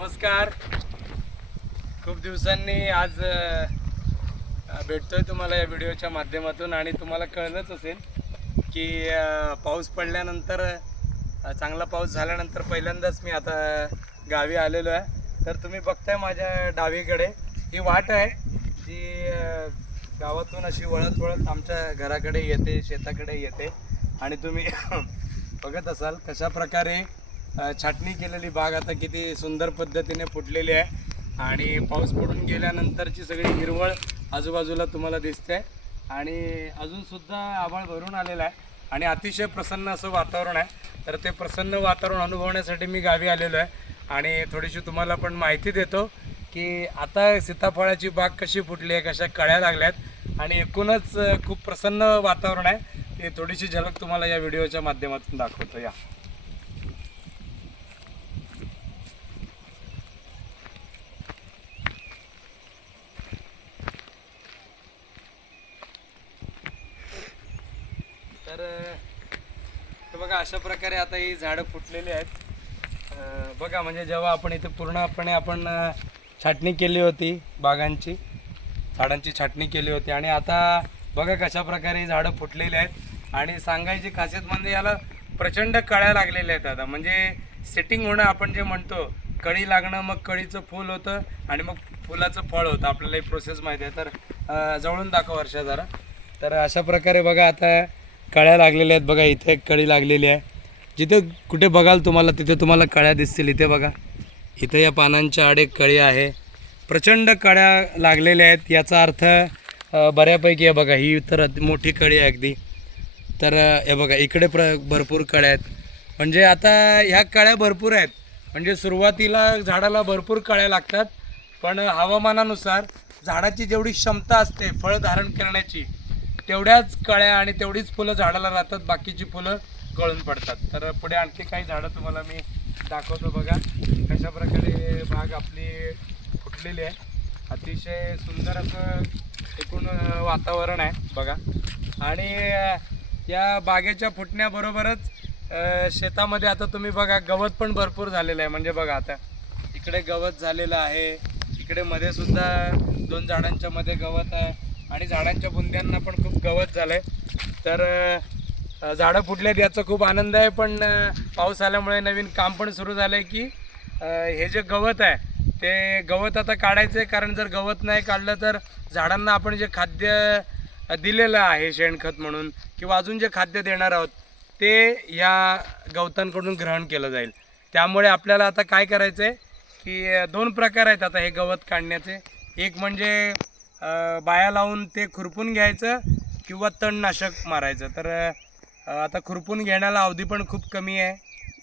नमस्कार. खूप दिवसांनी आज भेटतोय तुम्हाला या व्हिडिओच्या माध्यमातून आणि तुम्हाला कळलंच असेल की पाऊस पडल्यानंतर चांगला पाऊस झाल्यानंतर पहिल्यांदाच मी आता गावी आलेलो आहे. तर तुम्ही बघताय माझ्या डावीकडे ही वाट आहे जी गावातून अशी वळत वळत आमच्या घराकडे येते शेताकडे येते. आणि तुम्ही बघत असाल कशा प्रकारे छाटणी केलेली बाग आता किती सुंदर पद्धतीने फुटलेली आहे. आणि पाऊस पडून गेल्यानंतरची सगळी हिरवळ आजूबाजूला तुम्हाला दिसते. आणि अजूनसुद्धा आभाळ भरून आलेला आहे. आणि अतिशय प्रसन्न असं वातावरण आहे. तर ते प्रसन्न वातावरण अनुभवण्यासाठी मी गावी आलेलो आहे. आणि थोडीशी तुम्हाला पण माहिती देतो की आता सीताफळाची बाग कशी फुटली आहे कशा कळ्या लागल्यात. आणि एकूणच खूप प्रसन्न वातावरण आहे. ते थोडीशी झलक तुम्हाला या व्हिडिओच्या माध्यमातून दाखवतो. या. तर तर बघा अशा प्रकारे आता ही झाडं फुटलेली आहेत. बघा म्हणजे जेव्हा आपण इथे पूर्णपणे आपण छाटणी केली होती बागांची झाडांची छाटणी केली होती आणि आता बघा कशा प्रकारे ही झाडं फुटलेली आहेत. आणि सांगायची खासियत म्हणजे याला प्रचंड कळ्या लागलेल्या आहेत आता. म्हणजे सेटिंग होणं आपण जे म्हणतो कळी लागणं मग कळीचं फूल होतं आणि मग फुलाचं फळ होतं. आपल्याला ही प्रोसेस माहिती आहे. तर जवळून दाखव वर्षा जरा. तर अशा प्रकारे बघा आता कळ्या लागलेल्या आहेत बघा इथे एक कळी लागलेली आहे. जिथे कुठे बघाल तुम्हाला तिथे तुम्हाला कळ्या दिसतील. इथे बघा इथे या पानांच्या आड एक कळी आहे. प्रचंड कळ्या लागलेल्या आहेत. याचा अर्थ बऱ्यापैकी आहे बघा ही तर मोठी कळी आहे अगदी. तर हे बघा इकडे प्र भरपूर कळ्या आहेत. म्हणजे आता ह्या कळ्या भरपूर आहेत. म्हणजे सुरुवातीला झाडाला भरपूर कळ्या लागतात पण हवामानानुसार झाडाची जेवढी क्षमता असते फळ धारण करण्याची तेवढ्याच कळ्या आणि तेवढीच फुलं झाडाला राहतात बाकीची फुलं गळून पडतात. तर पुढे आणखी काही झाडं तुम्हाला मी दाखवतो बघा. कशा प्रकारे बाग आपली फुटलेली आहे. अतिशय सुंदर असं एकूण वातावरण आहे बघा. आणि या बागेच्या फुटण्याबरोबरच शेतामध्ये आता तुम्ही बघा गवत पण भरपूर झालेलं आहे. म्हणजे बघा आता इकडे गवत झालेलं आहे. इकडे मध्ये सुद्धा दोन झाडांच्या मध्ये गवत आहे. आणि झाडांच्या बुंद्यांना पण खूप गवत झालं आहे तर झाडं फुटल्यात याचा खूप आनंद आहे पण पाऊस आल्यामुळे नवीन काम पण सुरू झालं आहे की हे जे गवत आहे ते गवत आता काढायचं आहे कारण जर गवत नाही काढलं तर झाडांना आपण जे खाद्य दिलेलं आहे शेणखत म्हणून किंवा अजून जे खाद्य देणार आहोत ते या गवतांकडून ग्रहण केलं जाईल. त्यामुळे आपल्याला आता काय करायचं आहे की दोन प्रकार आहेत आता हे गवत काढण्याचे. एक म्हणजे बाया लावून ते खुरपून घ्यायचं किंवा तणनाशक मारायचं. तर आता खुरपून घेण्याला अवधी पण खूप कमी आहे.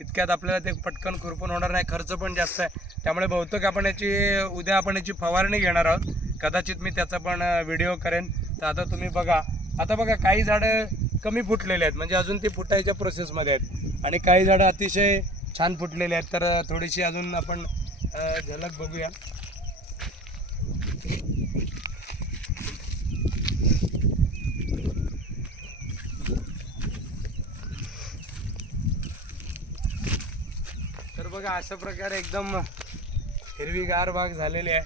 इतक्यात आपल्याला ते पटकन खुरपून होणार नाही खर्च पण जास्त आहे. त्यामुळे बहुतेक आपण याची उद्या आपण याची फवारणी घेणार आहोत. कदाचित मी त्याचा पण व्हिडिओ करेन. तर आता तुम्ही बघा. आता बघा काही झाडं कमी फुटलेले आहेत. म्हणजे अजून ते फुटायच्या प्रोसेसमध्ये आहेत. आणि काही झाडं अतिशय छान फुटलेले आहेत. तर थोडीशी अजून आपण झलक बघूया. बघा अशा प्रकारे एकदम हिरवीगार बाग झालेली आहे.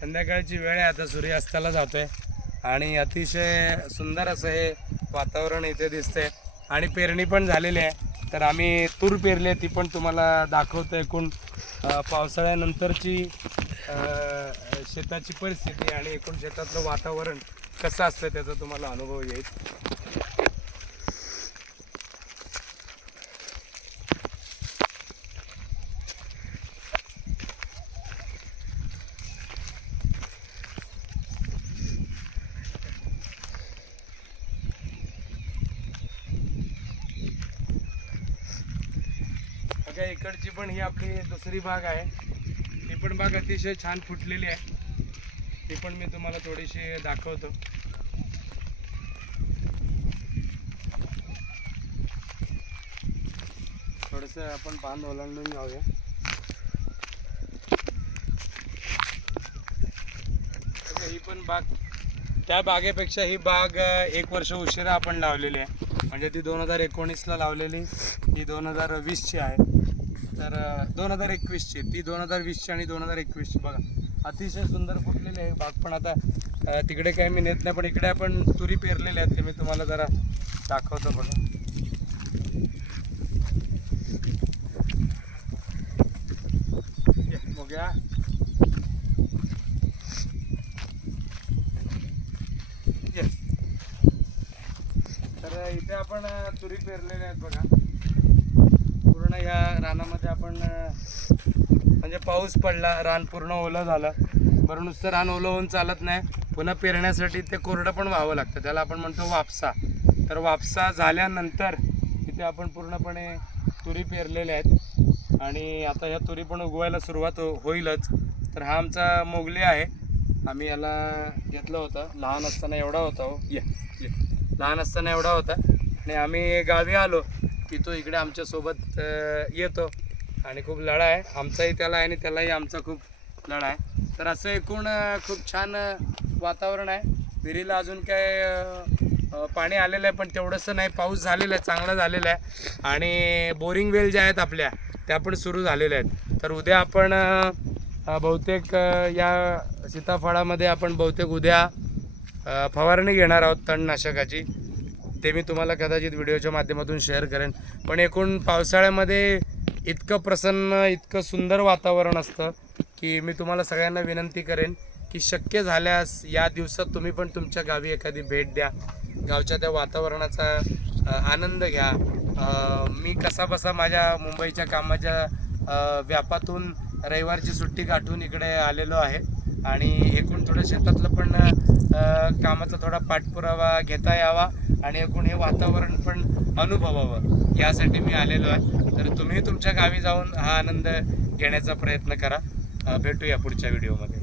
संध्याकाळची वेळ आहे आता सूर्यास्ताला जातो आहे आणि अतिशय सुंदर असं हे वातावरण इथे दिसतंय. आणि पेरणी पण झालेली आहे. तर आम्ही तूर पेरली आहे ती पण तुम्हाला दाखवतो एकूण. पावसाळ्यानंतरची शेताची परिस्थिती आणि एकूण शेतातलं वातावरण कसं असतं त्याचा तुम्हाला अनुभव येईल. बघा इकडची पण ही आपली दुसरी बाग आहे. ही पण बाग अतिशय छान फुटलेली आहे. ती पण मी तुम्हाला थोडीशी दाखवतो. थोडस आपण पान ओलांडून जाऊया. ही पण बाग त्या बागेपेक्षा ही बाग एक वर्ष उशिरा आपण लावलेली आहे. म्हणजे ती दोन हजार एकोणीसला लावलेली ही दोन हजार वीसची आहे. तर दोन हजार एकवीसची ती दोन हजार वीसची आणि दोन हजार एकवीसची बघा. अतिशय सुंदर फुटलेली आहे बाग. पण आता तिकडे काय मी नेत नाही पण इकडे आपण तुरी पेरलेल्या आहेत ते मी तुम्हाला जरा दाखवतो बघा. ये, तर इथे आपण तुरी पेरलेल्या आहेत बघा. या रानामध्ये आपण म्हणजे पाऊस पडला रान पूर्ण ओलं झालं. बरं नुसतं रान ओलं होऊन चालत नाही. पुन्हा पेरण्यासाठी ते कोरडं पण व्हावं लागतं. त्याला आपण म्हणतो वापसा. तर वापसा झाल्यानंतर इथे आपण पूर्णपणे तुरी पेरलेल्या आहेत. आणि आता ह्या तुरी पण उगवायला सुरुवात हो होईलच. तर हा आमचा मोगली आहे. आम्ही याला घेतलं होतं. लहान असताना एवढा होता हो. ये ये. लहान असताना एवढा होता. आणि आम्ही गावी आलो. की तो इकडे आमच्यासोबत येतो. आणि खूप लढा आहे. आमचाही त्याला आहे आणि त्यालाही आमचा खूप लढा आहे. तर असं एकूण खूप छान वातावरण आहे. विहिरीला अजून काय पाणी आलेलं आहे पण तेवढंसं नाही. पाऊस झालेला आहे चांगला झालेला आहे. आणि बोरिंग वेल ज्या आहेत आपल्या त्या पण सुरू झालेल्या आहेत. तर उद्या आपण बहुतेक या सीताफळामध्ये आपण बहुतेक उद्या फवारणी घेणार आहोत तणनाशकाची. ते मी तुम्हाला कदाचित व्हिडिओच्या माध्यमातून शेअर करेन. पण एकूण पावसाळ्यामध्ये इतकं प्रसन्न इतकं सुंदर वातावरण असतं की मी तुम्हाला सगळ्यांना विनंती करेन की शक्य झाल्यास या दिवसात तुम्ही पण तुमच्या गावी एखादी भेट द्या. गावच्या त्या वातावरणाचा आनंद घ्या. मी कसा बसा माझ्या मुंबईच्या कामाच्या व्यापातून रविवारची सुट्टी गाठून इकडे आलेलो आहे. आणि एकूण थोडं शेतातलं पण कामाचा थोडा पाठपुरावा घेता यावा आणि एकूण हे वातावरण पण अनुभवावं. यासाठी मी आलेलो आहे. तर तुम्ही तुमच्या गावी जाऊन हा आनंद घेण्याचा प्रयत्न करा. भेटूया पुढच्या व्हिडिओमध्ये